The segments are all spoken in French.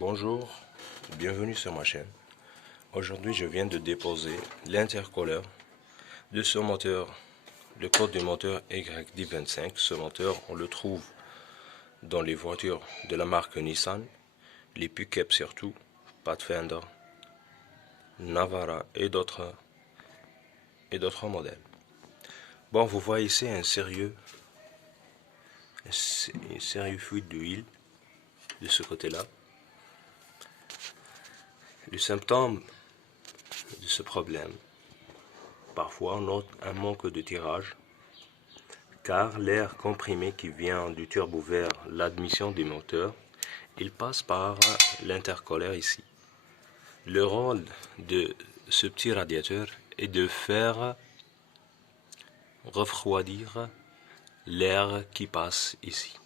Bonjour, bienvenue sur ma chaîne. Aujourd'hui, je viens de déposer l'intercooleur de ce moteur, le code du moteur YD25. Ce moteur, on le trouve dans les voitures de la marque Nissan, les pick-up surtout, Pathfinder, Navara et d'autres modèles. Bon, vous voyez ici un sérieux fuite d'huile de ce côté-là. Le symptôme de ce problème, parfois on note un manque de tirage, car l'air comprimé qui vient du turbo vers l'admission du moteur, il passe par l'intercooleur ici. Le rôle de ce petit radiateur est de faire refroidir l'air qui passe ici,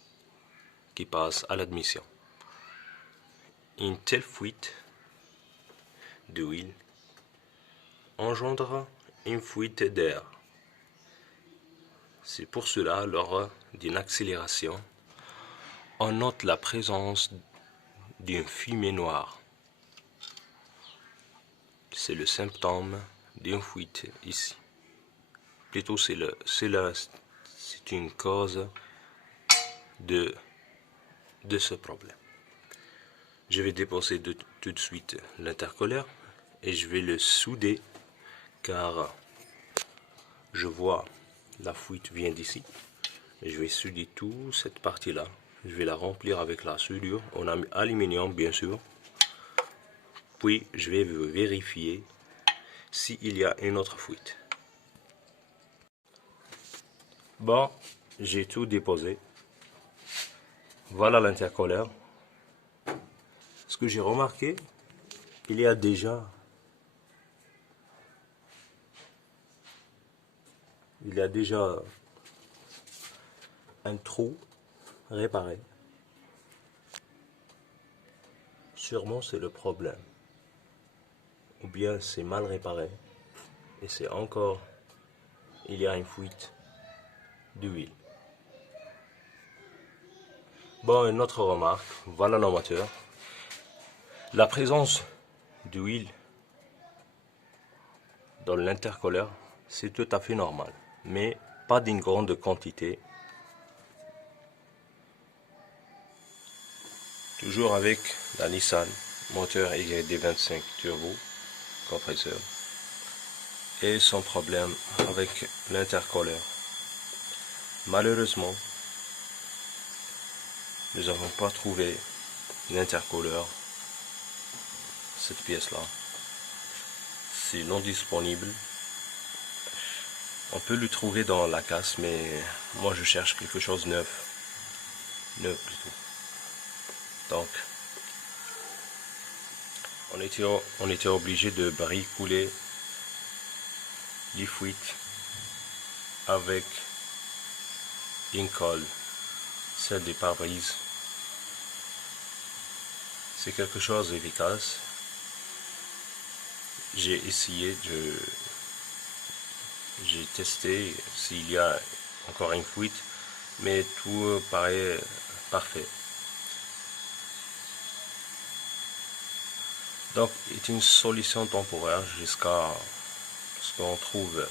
qui passe à l'admission. Une telle fuite d'huile engendre une fuite d'air. C'est pour cela, lors d'une accélération, on note la présence d'une fumée noire. C'est le symptôme d'une fuite ici. Plutôt, c'est une cause de ce problème. Je vais déposer tout de suite l'intercooleur et je vais le souder, car je vois la fuite vient d'ici. Et je vais souder toute cette partie-là. Je vais la remplir avec la soudure en aluminium, bien sûr. Puis, je vais vérifier s'il y a une autre fuite. Bon, j'ai tout déposé. Voilà l'intercooleur. Ce que j'ai remarqué, il y a déjà un trou réparé. Sûrement c'est le problème. Ou bien c'est mal réparé. Et c'est encore, il y a une fuite d'huile. Bon, une autre remarque, voilà le moteur. La présence d'huile dans l'intercooleur, c'est tout à fait normal, mais pas d'une grande quantité. Toujours avec la Nissan, moteur YD25 turbo, compresseur, et son problème avec l'intercooleur. Malheureusement, nous n'avons pas trouvé l'intercooleur, cette pièce-là. C'est non disponible. On peut le trouver dans la casse, mais moi je cherche quelque chose de neuf. Neuf plutôt. Donc, on était obligé de bricoler les fuites avec une colle, celle des pare-brise. C'est quelque chose d'efficace. J'ai essayé, j'ai testé s'il y a encore une fuite, mais tout paraît parfait. Donc, c'est une solution temporaire jusqu'à ce qu'on trouve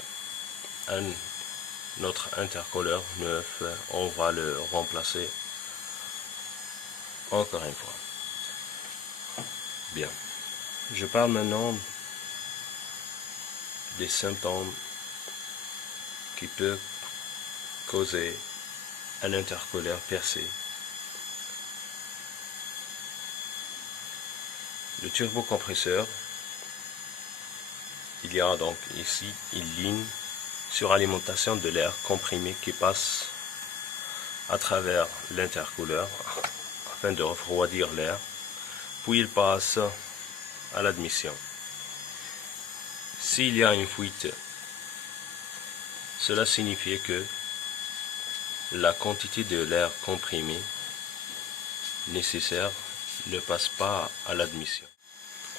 notre intercooleur neuf. On va le remplacer encore une fois. Bien. Je parle maintenant des symptômes qui peuvent causer un intercooleur percé. Le turbocompresseur, il y a donc ici une ligne sur alimentation de l'air comprimé qui passe à travers l'intercooleur afin de refroidir l'air, puis il passe à l'admission. S'il y a une fuite, cela signifie que la quantité de l'air comprimé nécessaire ne passe pas à l'admission.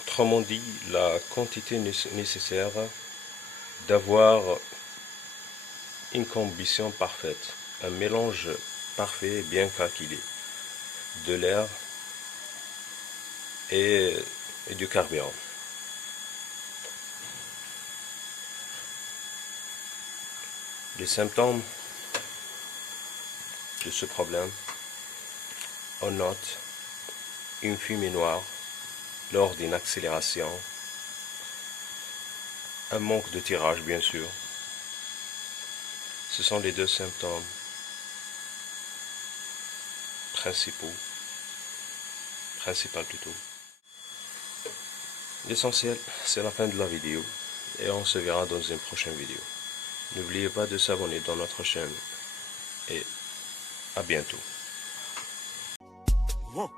Autrement dit, la quantité nécessaire d'avoir une combustion parfaite, un mélange parfait et bien calculé de l'air et du carburant. Les symptômes de ce problème, on note une fumée noire lors d'une accélération, un manque de tirage bien sûr. Ce sont les deux symptômes principaux plutôt. L'essentiel, c'est la fin de la vidéo et on se verra dans une prochaine vidéo. N'oubliez pas de s'abonner dans notre chaîne et à bientôt. Whoa.